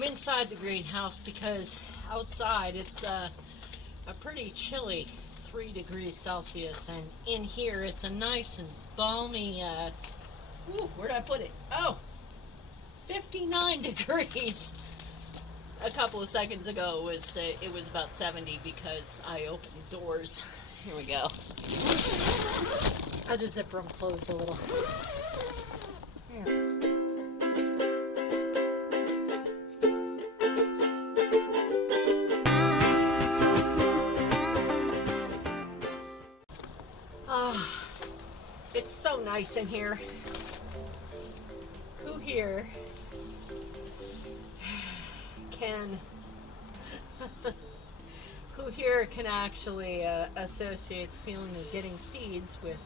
I'm inside the greenhouse because outside it's a pretty chilly 3 degrees Celsius, and in here it's a nice and balmy, where'd I put it? Oh, 59 degrees. A couple of seconds ago it was about 70 because I opened doors. Here we go. I'll just zip them closed a little. Here. It's so nice in here. Who here can actually associate the feeling of getting seeds with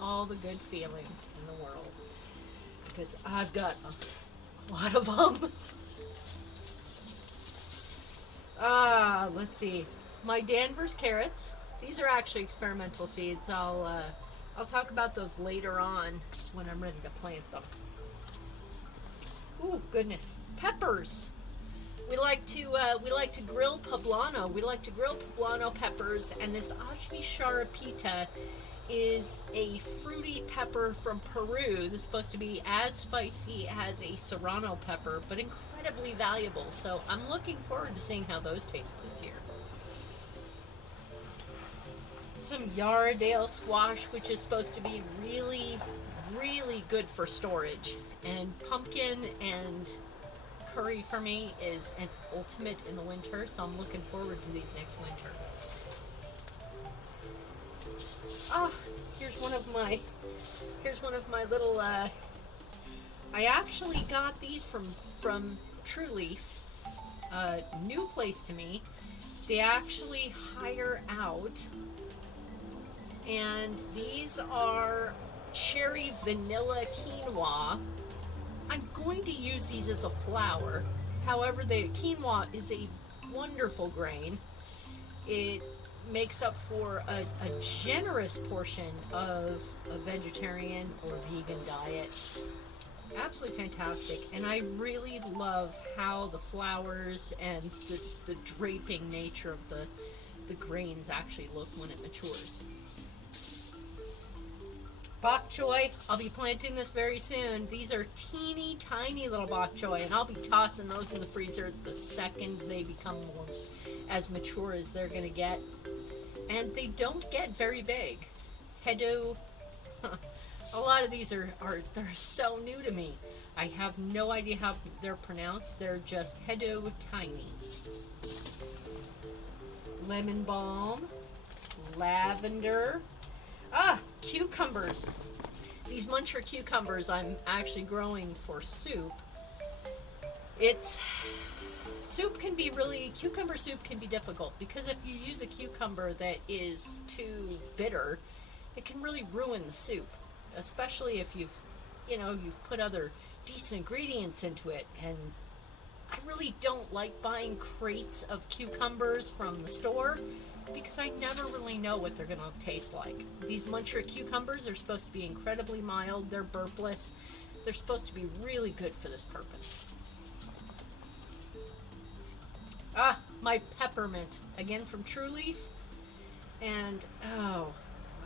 all the good feelings in the world? Because I've got a lot of them. Let's see. My Danvers carrots. These are actually experimental seeds. I'll talk about those later on when I'm ready to plant them. Ooh, goodness. Peppers. We like to grill poblano. We like to grill poblano peppers, and this aji sharapita is a fruity pepper from Peru that's supposed to be as spicy as a serrano pepper, but incredibly valuable. So I'm looking forward to seeing how those taste this year. Some Yaradale squash, which is supposed to be really, really good for storage. And pumpkin and curry for me is an ultimate in the winter, so I'm looking forward to these next winter. Oh, here's one of my little, I actually got these from True Leaf, new place to me. They actually hire out, and these are cherry vanilla quinoa. I'm going to use these as a flour. However, the quinoa is a wonderful grain. It makes up for a generous portion of a vegetarian or vegan diet. Absolutely fantastic. And I really love how the flowers and the draping nature of the grains actually look when it matures. Bok Choy, I'll be planting this very soon. These are teeny tiny little Bok Choy, and I'll be tossing those in the freezer the second they become more as mature as they're going to get. And they don't get very big. Hedo, a lot of these they're so new to me. I have no idea how they're pronounced. They're just Hedo tiny. Lemon balm, lavender. Cucumbers. These muncher cucumbers I'm actually growing for soup. Cucumber soup can be difficult because if you use a cucumber that is too bitter, it can really ruin the soup, especially if you've put other decent ingredients into it. And I really don't like buying crates of cucumbers from the store because I never really know what they're going to taste like. These muncher cucumbers are supposed to be incredibly mild. They're burpless. They're supposed to be really good for this purpose. My peppermint, again from True Leaf. And,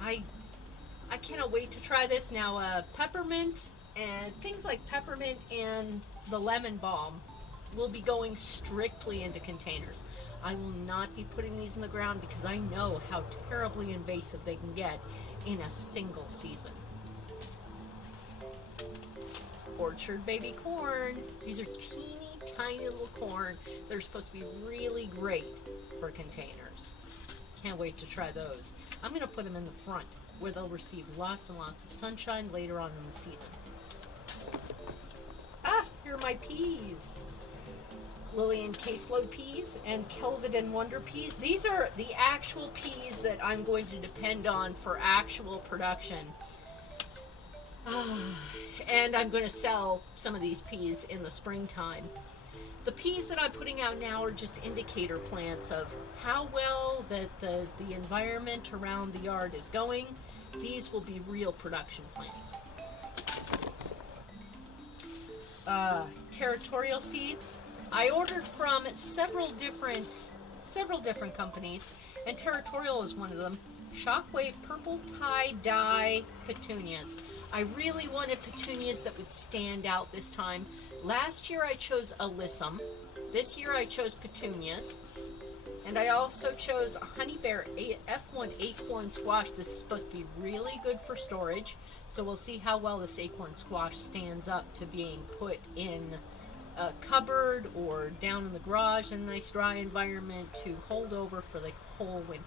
I cannot wait to try this. Now, peppermint and things like peppermint and the lemon balm will be going strictly into containers. I will not be putting these in the ground because I know how terribly invasive they can get in a single season. Orchard baby corn. These are teeny tiny little corn. They're supposed to be really great for containers. Can't wait to try those. I'm going to put them in the front where they'll receive lots and lots of sunshine later on in the season. Here are my peas. Lillian caseload peas and Kelvin and Wonder peas. These are the actual peas that I'm going to depend on for actual production. And I'm going to sell some of these peas in the springtime. The peas that I'm putting out now are just indicator plants of how well that the environment around the yard is going. These will be real production plants. Territorial seeds. I ordered from several different companies, and Territorial is one of them. Shockwave purple tie-dye petunias. I really wanted petunias that would stand out this time. Last year I chose alyssum. This year I chose petunias. And I also chose a Honey Bear F1 acorn squash. This is supposed to be really good for storage. So we'll see how well this acorn squash stands up to being put in a cupboard or down in the garage in a nice dry environment to hold over for the whole winter.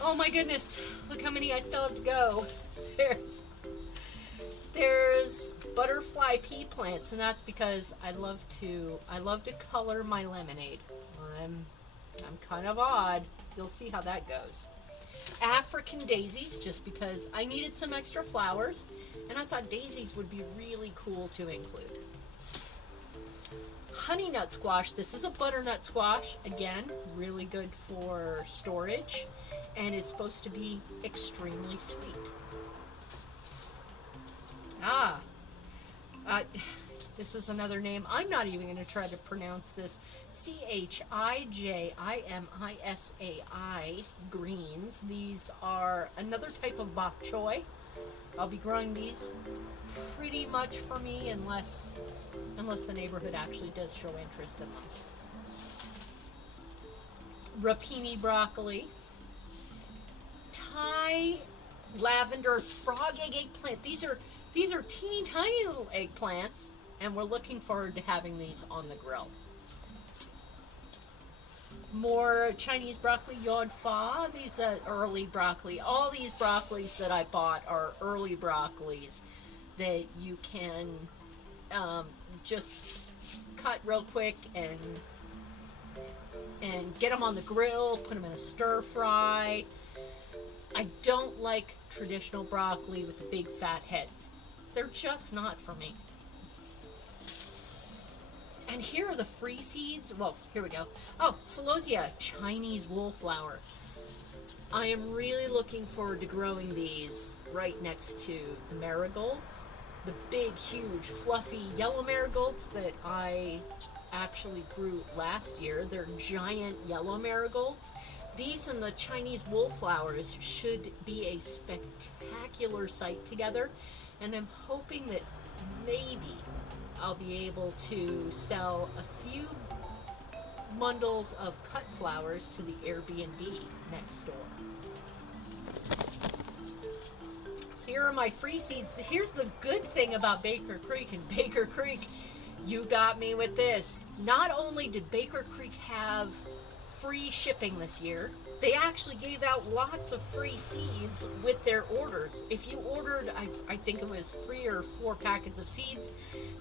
Oh my goodness, look how many I still have to go. There's butterfly pea plants, and that's because I love to color my lemonade. I'm kind of odd. You'll see how that goes. African daisies, just because I needed some extra flowers, and I thought daisies would be really cool to include. Honey nut squash. This is a butternut squash. Again, really good for storage, and it's supposed to be extremely sweet. This is another name. I'm not even going to try to pronounce this. Chijimisa greens. These are another type of bok choy. I'll be growing these pretty much for me unless the neighborhood actually does show interest in them. Rapini broccoli. Thai lavender frog egg eggplant. These are teeny tiny little eggplants, and we're looking forward to having these on the grill. More Chinese broccoli, yod fa. These are early broccoli. All these broccolis that I bought are early broccolis that you can just cut real quick and get them on the grill, put them in a stir fry. I don't like traditional broccoli with the big fat heads. They're just not for me. And here are the free seeds. Well, here we go. Oh, celosia, Chinese wallflower. I am really looking forward to growing these right next to the marigolds. The big, huge, fluffy yellow marigolds that I actually grew last year. They're giant yellow marigolds. These and the Chinese wallflowers should be a spectacular sight together. And I'm hoping that maybe I'll be able to sell a few bundles of cut flowers to the Airbnb next door. Here are my free seeds. Here's the good thing about Baker Creek. And Baker Creek, you got me with this. Not only did Baker Creek have free shipping this year, they actually gave out lots of free seeds with their orders. If you ordered, I think it was 3 or 4 packets of seeds,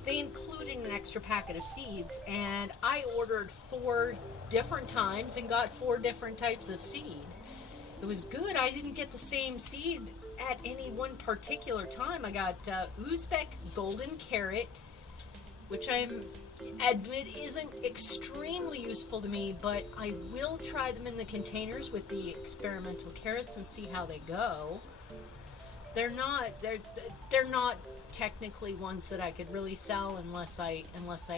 they included an extra packet of seeds, and I ordered 4 different times and got 4 different types of seed. It was good. I didn't get the same seed at any one particular time. I got Uzbek golden carrot, which I admit isn't extremely useful to me, but I will try them in the containers with the experimental carrots and see how they go. They're not technically ones that I could really sell unless I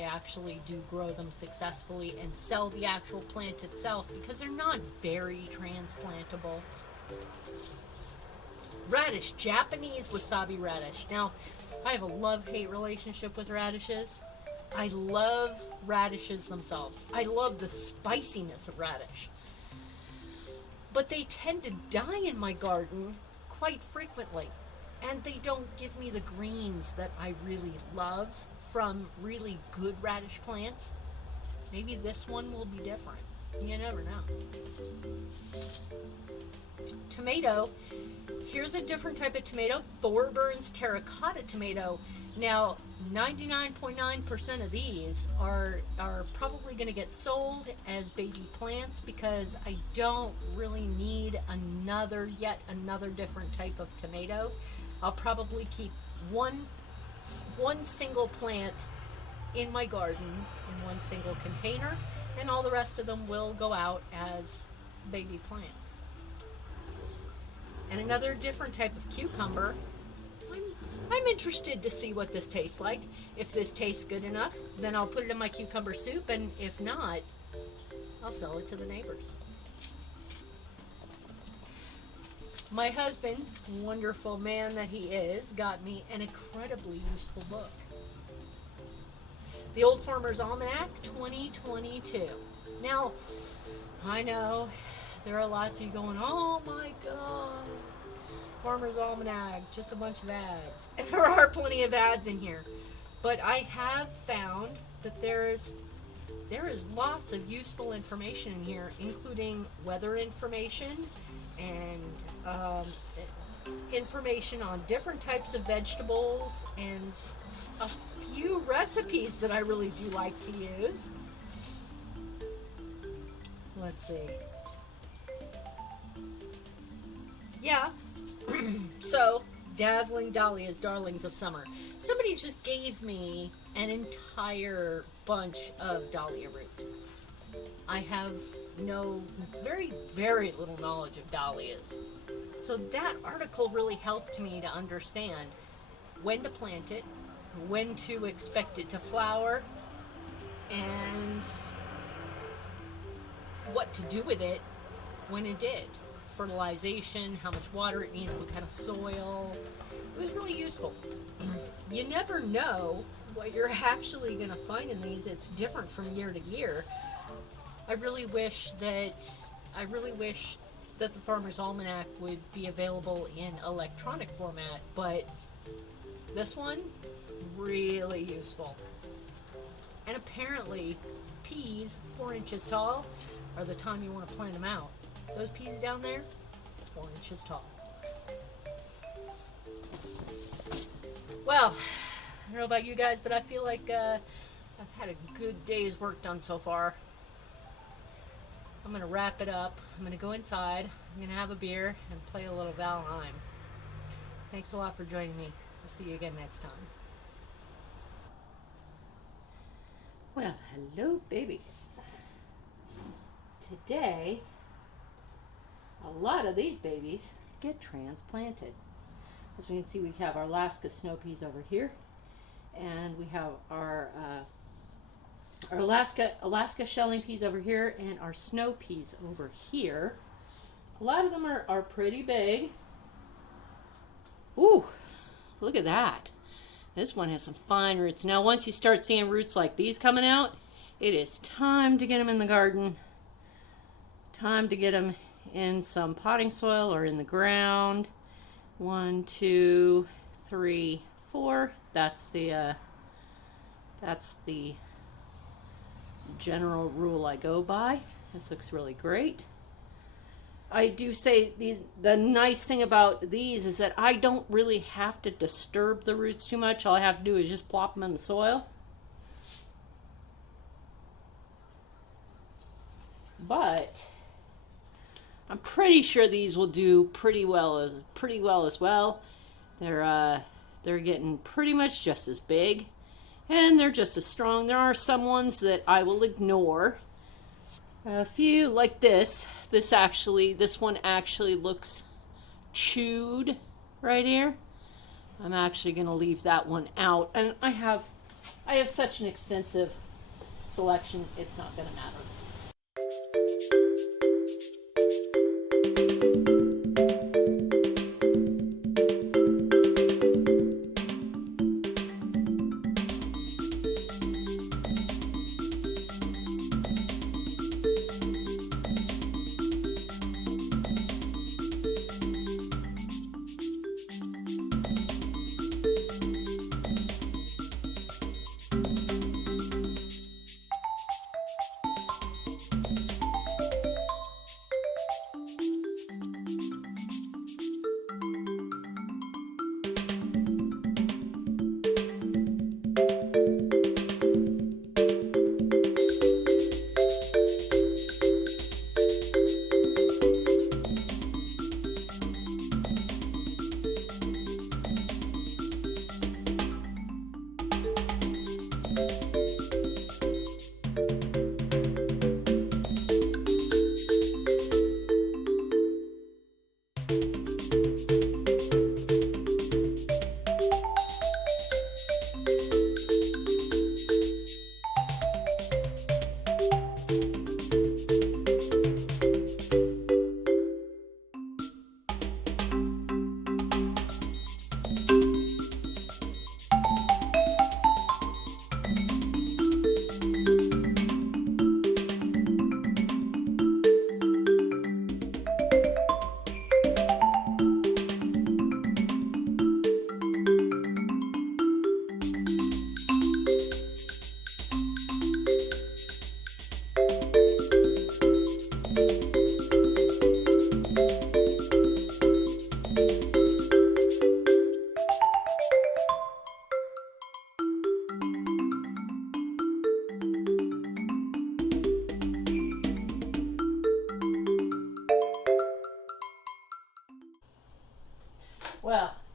actually do grow them successfully and sell the actual plant itself, because they're not very transplantable. Radish, Japanese wasabi radish. Now, I have a love-hate relationship with radishes. I love radishes themselves. I love the spiciness of radish. But they tend to die in my garden quite frequently. And they don't give me the greens that I really love from really good radish plants. Maybe this one will be different. You never know. Tomato. Here's a different type of tomato. Thorburns terracotta tomato. Now, 99.9% of these are probably going to get sold as baby plants because I don't really need yet another different type of tomato. I'll probably keep one single plant in my garden in one single container, and all the rest of them will go out as baby plants. And another different type of cucumber. I'm interested to see what this tastes like. If this tastes good enough, then I'll put it in my cucumber soup, and if not, I'll sell it to the neighbors. My husband, wonderful man that he is, got me an incredibly useful book. The Old Farmer's Almanac 2022. Now, I know there are lots of you going, oh my God, Farmer's Almanac, just a bunch of ads. And there are plenty of ads in here. But I have found that there is lots of useful information in here, including weather information and information on different types of vegetables and a few recipes that I really do like to use. Let's see. Yeah. So, dazzling dahlias, darlings of summer. Somebody just gave me an entire bunch of dahlia roots. I have very, very little knowledge of dahlias. So that article really helped me to understand when to plant it, when to expect it to flower, and what to do with it when it did. Fertilization, how much water it needs, what kind of soil. It was really useful. You never know what you're actually going to find in these. It's different from year to year. I really wish that the Farmer's Almanac would be available in electronic format, but this one, really useful. And apparently, peas 4 inches tall are the time you want to plant them out. Those peas down there, 4 inches tall. Well, I don't know about you guys, but I feel like I've had a good day's work done so far. I'm going to wrap it up. I'm going to go inside. I'm going to have a beer and play a little Valheim. Thanks a lot for joining me. I'll see you again next time. Well, hello, babies. Today, a lot of these babies get transplanted. As we can see, we have our Alaska snow peas over here, and we have our Alaska shelling peas over here, and our snow peas over here. A lot of them are pretty big. Ooh, look at that. This one has some fine roots. Now, once you start seeing roots like these coming out, it is time to get them in the garden. Time to get them in some potting soil or in the ground. 1, 2, 3, 4. That's the general rule I go by. This looks really great. I do say the nice thing about these is that I don't really have to disturb the roots too much. All I have to do is just plop them in the soil. But I'm pretty sure these will do pretty well as well. They're getting pretty much just as big, and they're just as strong. There are some ones that I will ignore. A few like this. This one actually looks chewed right here. I'm actually going to leave that one out, and I have such an extensive selection. It's not going to matter.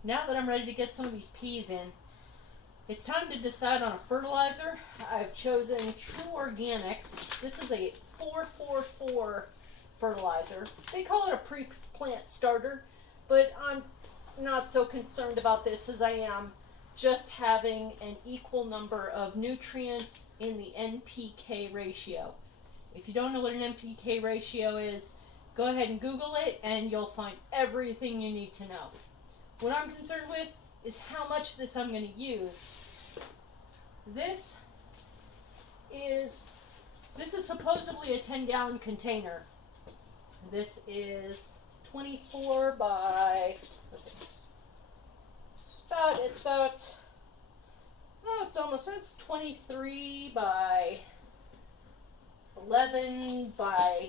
Now that I'm ready to get some of these peas in, it's time to decide on a fertilizer. I've chosen True Organics. This is a 444 fertilizer. They call it a pre-plant starter, but I'm not so concerned about this as I am just having an equal number of nutrients in the NPK ratio. If you don't know what an NPK ratio is, go ahead and Google it and you'll find everything you need to know. What I'm concerned with is how much of this I'm going to use. This is supposedly a 10-gallon container. This is 24 by, it's 23 by 11 by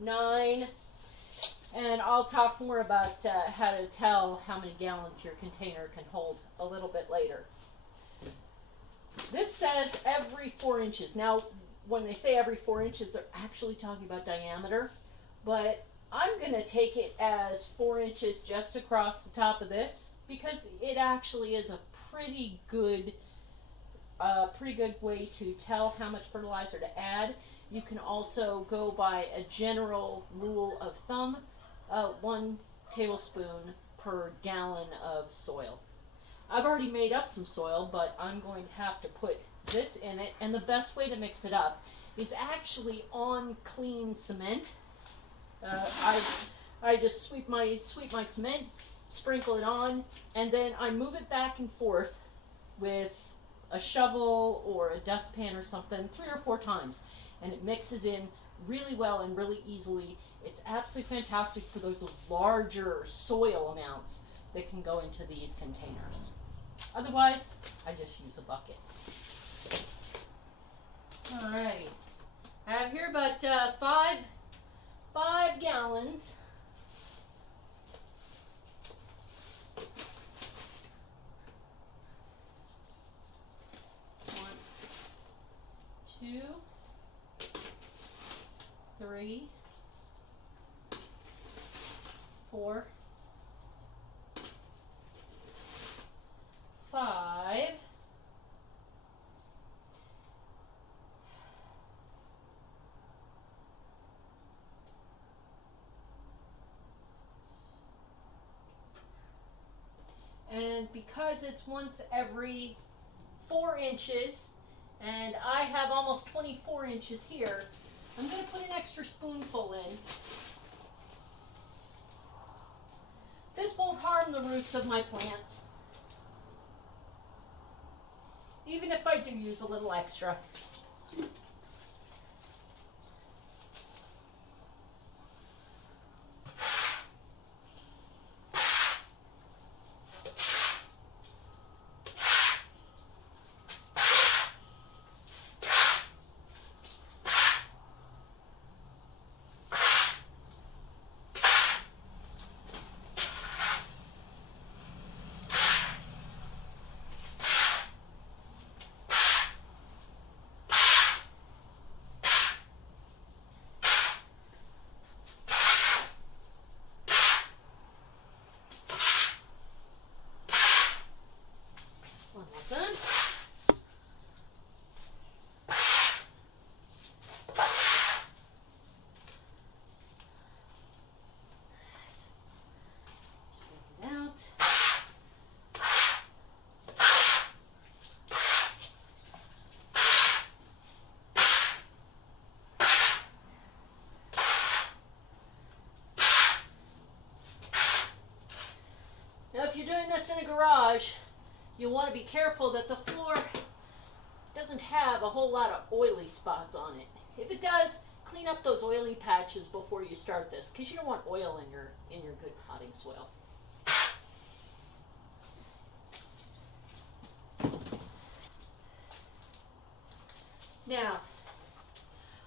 9. And I'll talk more about how to tell how many gallons your container can hold a little bit later. This says every 4 inches. Now, when they say every 4 inches, they're actually talking about diameter. But I'm going to take it as 4 inches just across the top of this because it actually is a pretty good way to tell how much fertilizer to add. You can also go by a general rule of thumb. 1 tablespoon per gallon of soil. I've already made up some soil, but I'm going to have to put this in it, and the best way to mix it up is actually on clean cement. I just sweep my cement, sprinkle it on, and then I move it back and forth with a shovel or a dustpan or something 3 or 4 times, and it mixes in really well and really easily. It's absolutely fantastic for those larger soil amounts that can go into these containers. Otherwise, I just use a bucket. Alright, I have here about 5 gallons. One, 2, 3, 4, 5. And because it's once every 4 inches, and I have almost 24 inches here, I'm going to put an extra spoonful in. This won't harm the roots of my plants, even if I do use a little extra. If you're doing this in a garage, you'll want to be careful that the floor doesn't have a whole lot of oily spots on it. If it does, clean up those oily patches before you start this, because you don't want oil in your good potting soil. Now,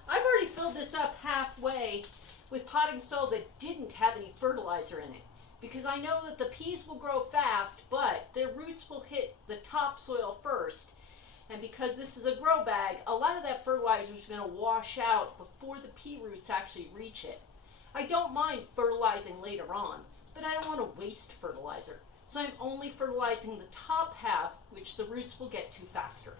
I've already filled this up halfway with potting soil that didn't have any fertilizer in it, because I know that the peas will grow fast, but their roots will hit the topsoil first. And because this is a grow bag, a lot of that fertilizer is going to wash out before the pea roots actually reach it. I don't mind fertilizing later on, but I don't want to waste fertilizer. So I'm only fertilizing the top half, which the roots will get to faster.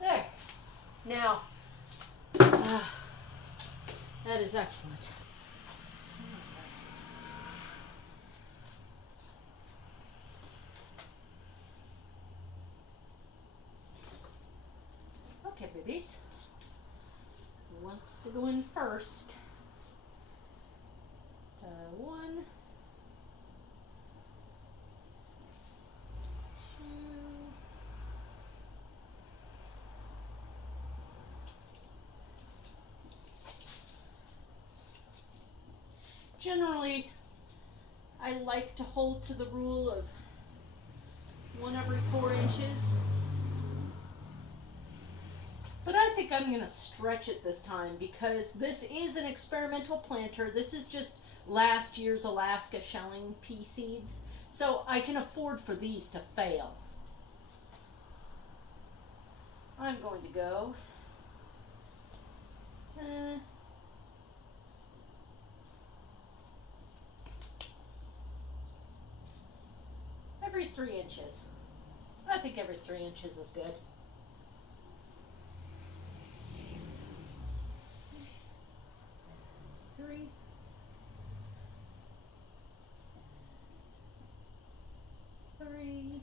There. Now, that is excellent. Okay, babies. Who wants to go in first? 1, 2. Generally, I like to hold to the rule of 1 every 4 inches. But I think I'm going to stretch it this time because this is an experimental planter. This is just last year's Alaska shelling pea seeds. So I can afford for these to fail. I'm going to go every 3 inches. I think every 3 inches is good. Three. Three.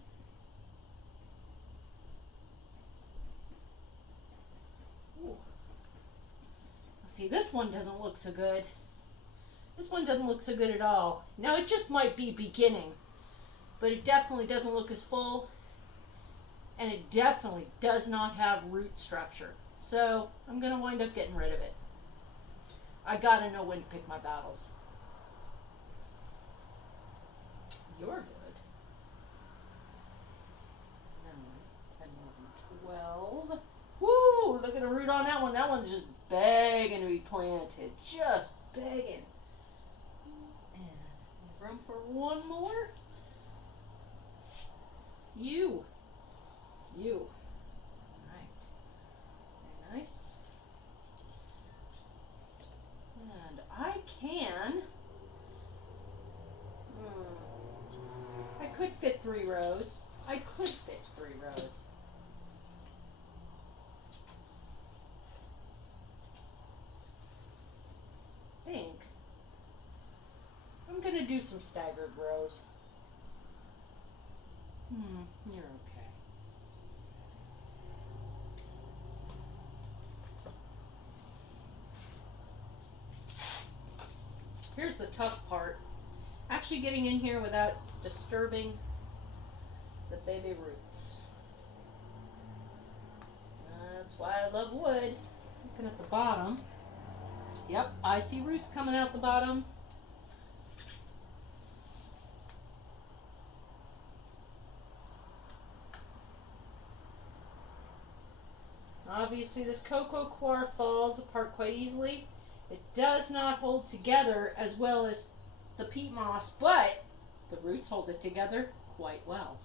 Ooh. See, this one doesn't look so good. This one doesn't look so good at all. Now, it just might be beginning, but it definitely doesn't look as full, and it definitely does not have root structure. So, I'm going to wind up getting rid of it. I gotta know when to pick my battles. You're good. 9, 10, 11, 12. Woo! Look at the root on that one. That one's just begging to be planted. Just begging. And room for one more. You. Alright. Very nice. And I can, I could fit 3 rows. I could fit 3 rows. I think I'm going to do some staggered rows. You're okay. Here's the tough part. Actually getting in here without disturbing the baby roots. That's why I love wood. Looking at the bottom. Yep, I see roots coming out the bottom. Obviously this cocoa coir falls apart quite easily. It does not hold together as well as the peat moss, but the roots hold it together quite well.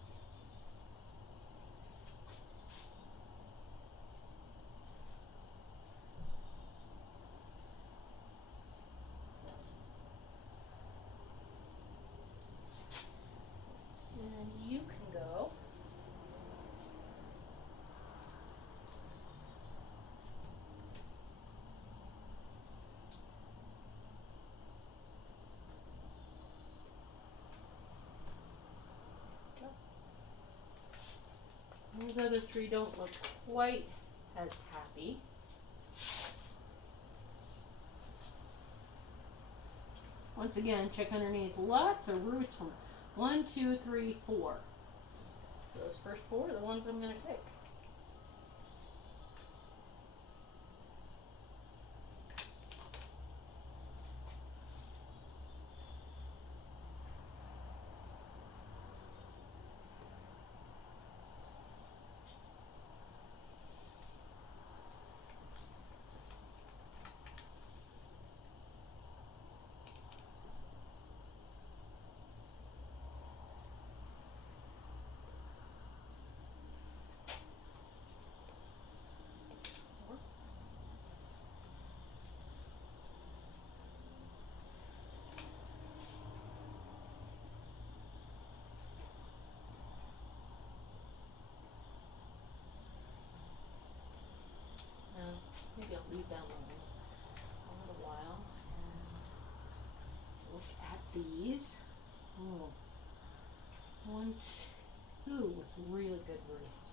three don't look quite as happy. Once again, check underneath. Lots of roots from 1, 2, 3, 4. So those first 4 are the ones I'm going to take. Maybe I'll leave that one a little while and look at these. Oh, 1, 2 with really good roots.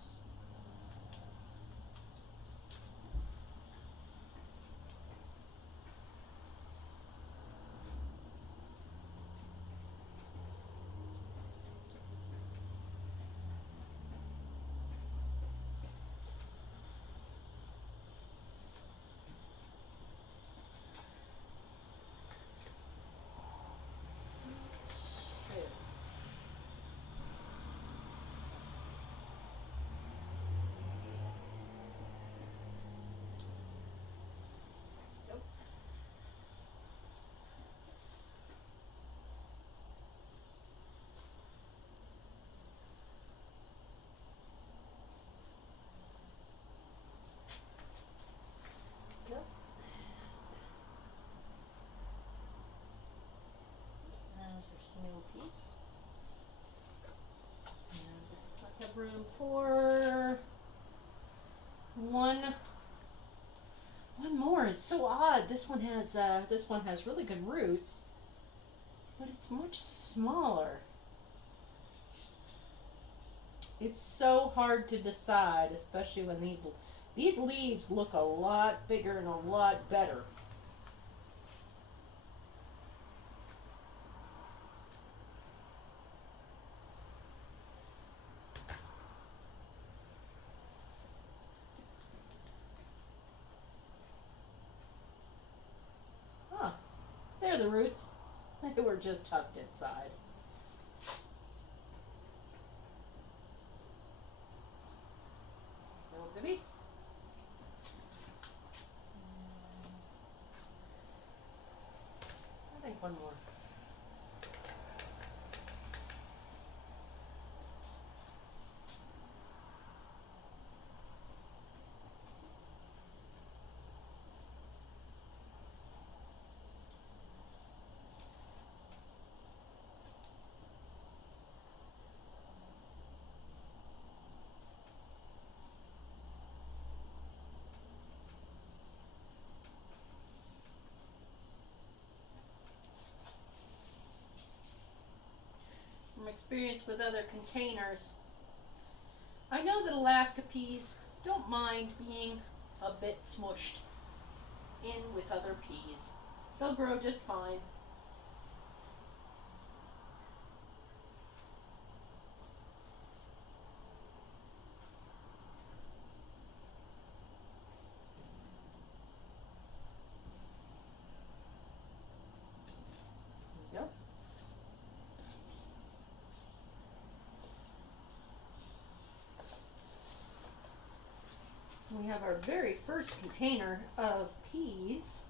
Piece. And I have room for one more. It's so odd. This one has really good roots, but it's much smaller. It's so hard to decide, especially when these leaves look a lot bigger and a lot better. There are the roots. They were just tucked inside. Little baby. I think one more. From experience with other containers, I know that Alaska peas don't mind being a bit smushed in with other peas. They'll grow just fine. Yep. We have our very first container of peas.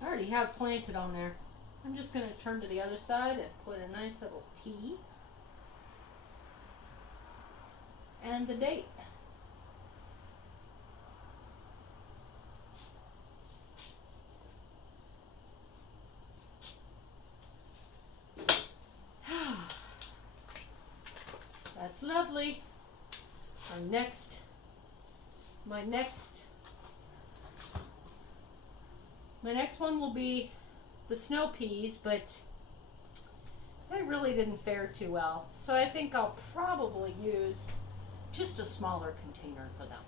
I already have planted on there. I'm just going to turn to the other side and put a nice little T and the date. That's lovely. My next one will be the snow peas, but they really didn't fare too well. So I think I'll probably use just a smaller container for them.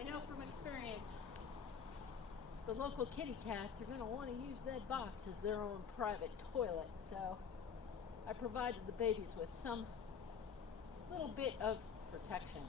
I know from experience, the local kitty cats are going to want to use that box as their own private toilet. So I provided the babies with some little bit of protection.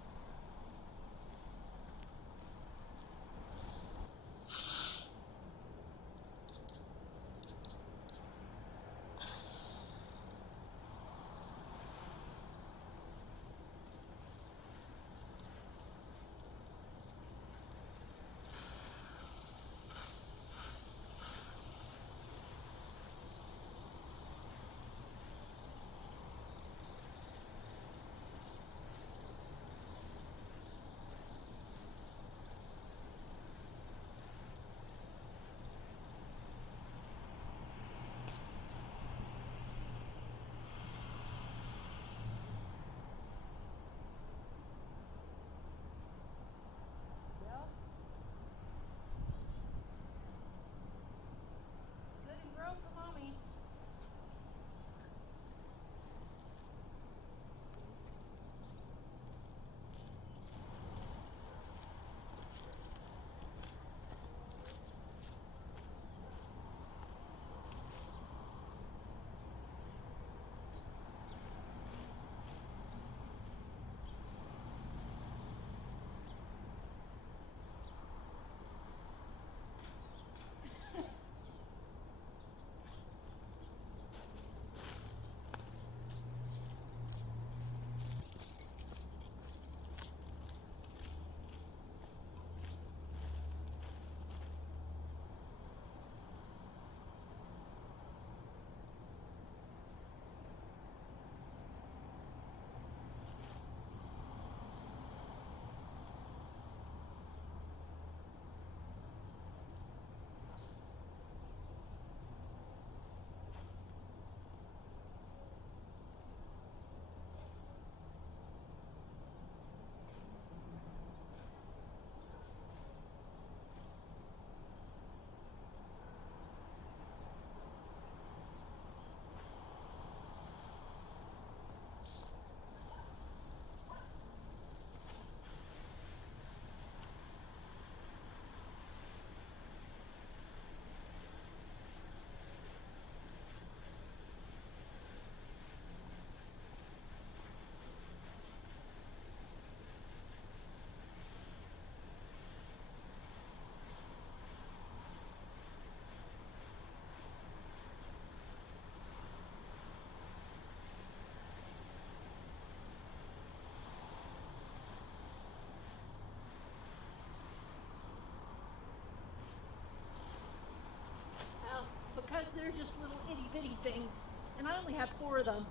just little itty bitty things, and I only have 4 of them.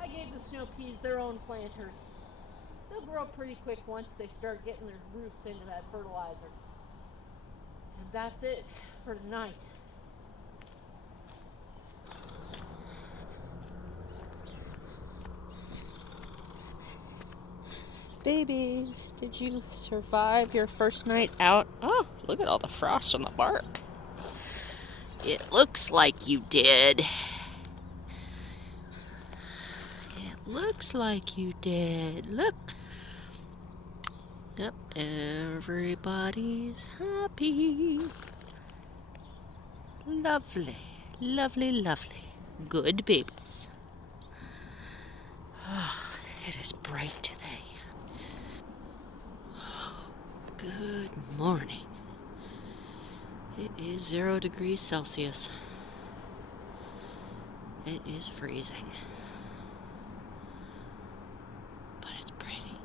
I gave the snow peas their own planters. They'll grow pretty quick once they start getting their roots into that fertilizer. And that's it for tonight. Babies, did you survive your first night out? Oh, look at all the frost on the bark. It looks like you did. It looks like you did. Look. Yep, everybody's happy. Lovely, lovely, lovely. Good babies. Oh, it is bright today. Good morning. It is 0 degrees Celsius. It is freezing. But it's pretty.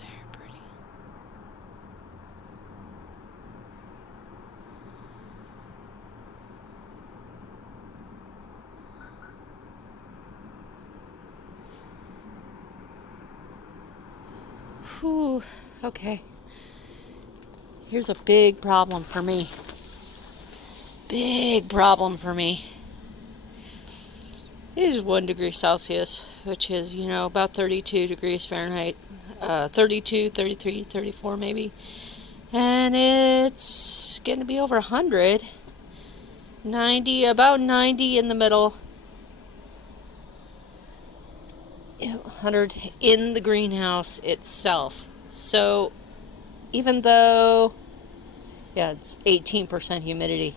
Very pretty. Whew. Okay. Here's a big problem for me. Big problem for me. It is 1 degree Celsius, which is, about 32 degrees Fahrenheit. 32, 33, 34 maybe. And it's going to be over 100. 90, about 90 in the middle. 100 in the greenhouse itself. So, even though, it's 18% humidity.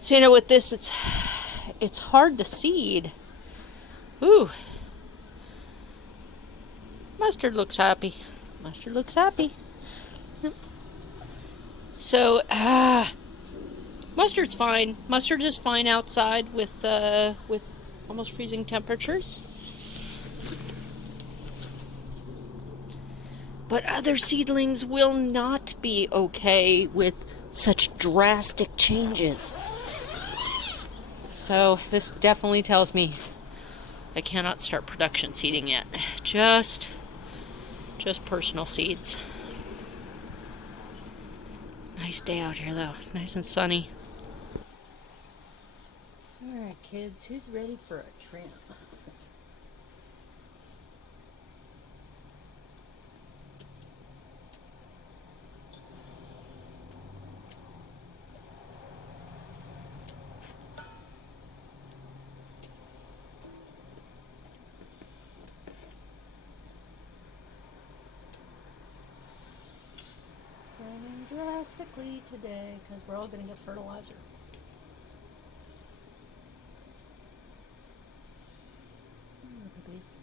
So, with this, it's hard to seed. Ooh. Mustard looks happy. Mustard looks happy. So, mustard's fine. Mustard is fine outside with almost freezing temperatures. But other seedlings will not be okay with such drastic changes. So this definitely tells me I cannot start production seeding yet. Just personal seeds. Nice day out here though. It's nice and sunny. Alright kids, who's ready for a tramp? Drastically today because we're all going to get fertilizer. Babies.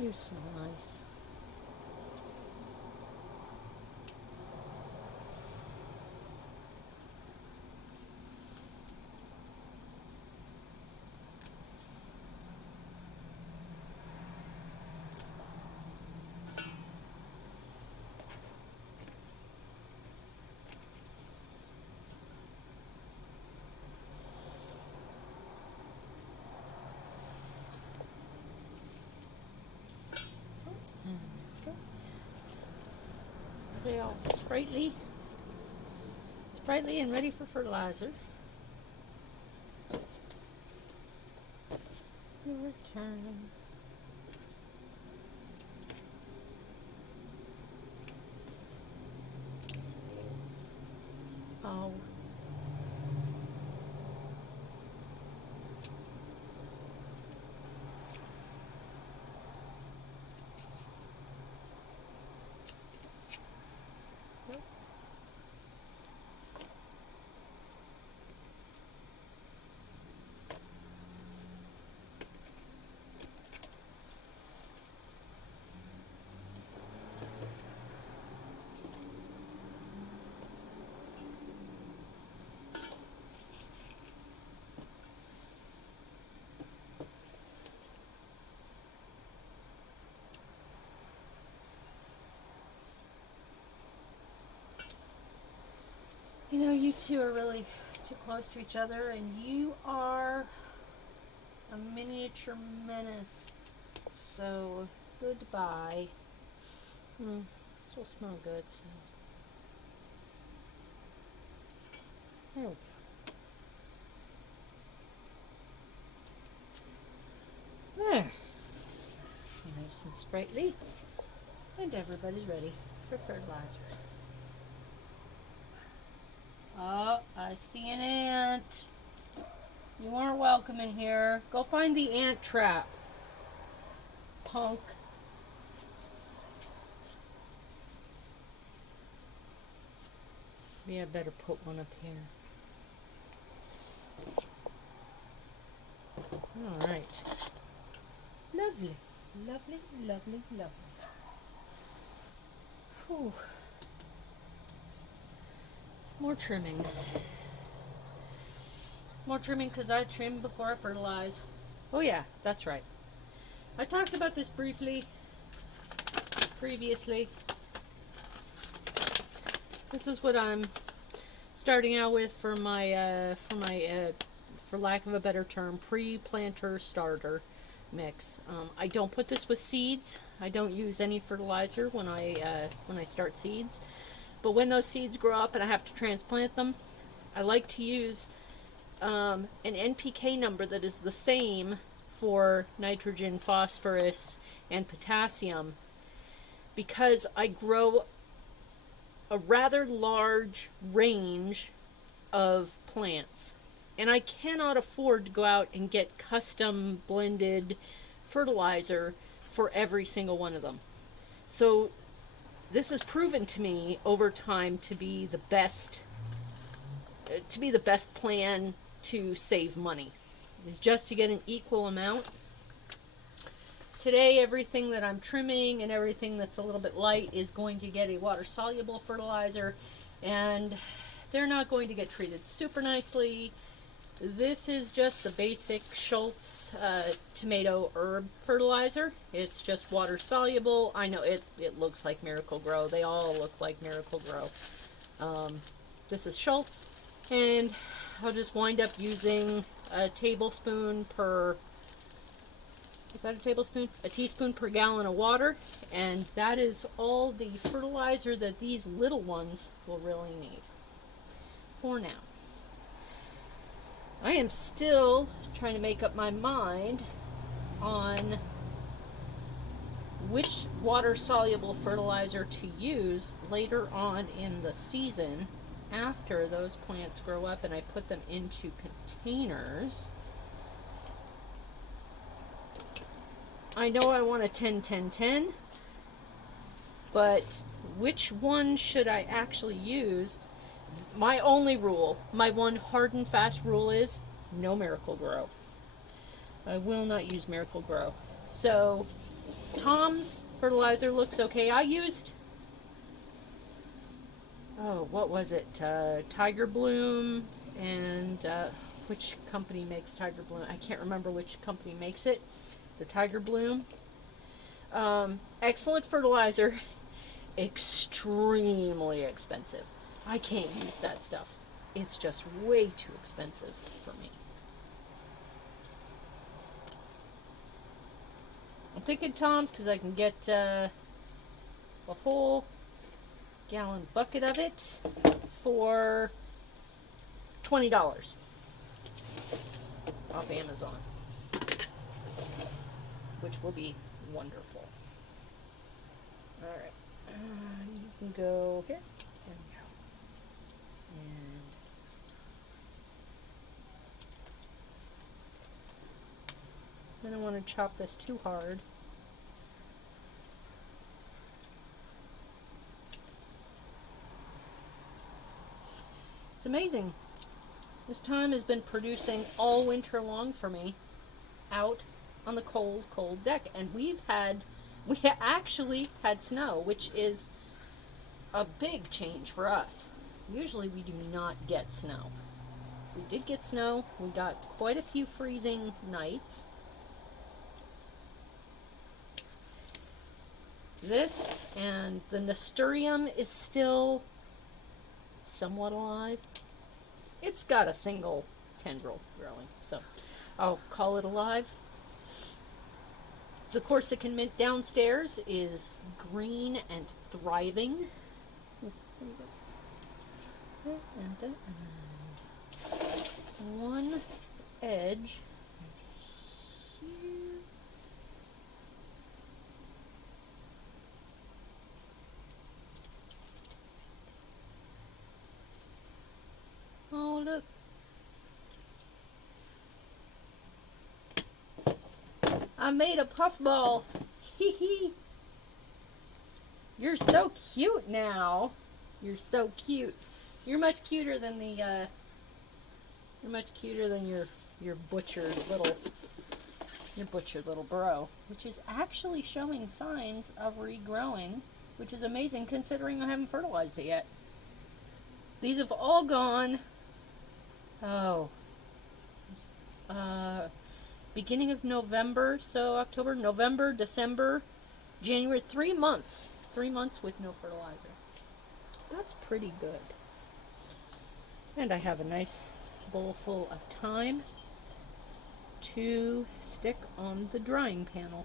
You smell nice. They all sprightly and ready for fertilizer. Your turn. Oh. You know, you two are really too close to each other, and you are a miniature menace. So, goodbye. Still smell good, so. Oh. There. It's nice and sprightly. And everybody's ready for fertilizer. Oh, I see an ant. You aren't welcome in here. Go find the ant trap, punk. Maybe I better put one up here. All right. Lovely, lovely, lovely, lovely. Whew. More trimming. More trimming because I trim before I fertilize. Oh yeah, that's right. I talked about this briefly previously. This is what I'm starting out with for my for lack of a better term, pre-planter starter mix. I don't put this with seeds. I don't use any fertilizer when I start seeds. But when those seeds grow up and I have to transplant them, I like to use an NPK number that is the same for nitrogen, phosphorus, and potassium, because I grow a rather large range of plants, and I cannot afford to go out and get custom blended fertilizer for every single one of them. So this has proven to me over time to be the best plan to save money, is just to get an equal amount. Today, everything that I'm trimming and everything that's a little bit light is going to get a water-soluble fertilizer, and they're not going to get treated super nicely. This is just the basic Schultz tomato herb fertilizer. It's just water-soluble. I know it looks like Miracle Grow. They all look like Miracle Grow. This is Schultz, and I'll just wind up using a tablespoon per... Is that a tablespoon? A teaspoon per gallon of water, and that is all the fertilizer that these little ones will really need for now. I am still trying to make up my mind on which water-soluble fertilizer to use later on in the season after those plants grow up and I put them into containers. I know I want a 10-10-10, but which one should I actually use? My only rule, my one hard and fast rule is no Miracle Grow. I will not use Miracle Grow. So Tom's fertilizer looks okay. I used, what was it? Tiger Bloom, and which company makes Tiger Bloom? I can't remember which company makes it. The Tiger Bloom. Excellent fertilizer. Extremely expensive. I can't use that stuff. It's just way too expensive for me. I'm thinking Tom's because I can get a whole gallon bucket of it for $20 off Amazon, which will be wonderful. All right, you can go here. There we go. And I don't want to chop this too hard. It's amazing. This thyme has been producing all winter long for me out on the cold, cold deck. And we actually had snow, which is a big change for us. Usually we do not get snow. We did get snow. We got quite a few freezing nights. This and the nasturtium is still somewhat alive. It's got a single tendril growing, so I'll call it alive. The Corsican mint downstairs is green and thriving. And one edge right here. Oh, look. I made a puffball. Hee hee. You're so cute now. You're so cute. You're much cuter than the you're much cuter than your butchered little bro, which is actually showing signs of regrowing, which is amazing considering I haven't fertilized it yet. These have all gone beginning of November, so October, November, December, January, 3 months. 3 months with no fertilizer. That's pretty good. And I have a nice bowl full of thyme to stick on the drying panel.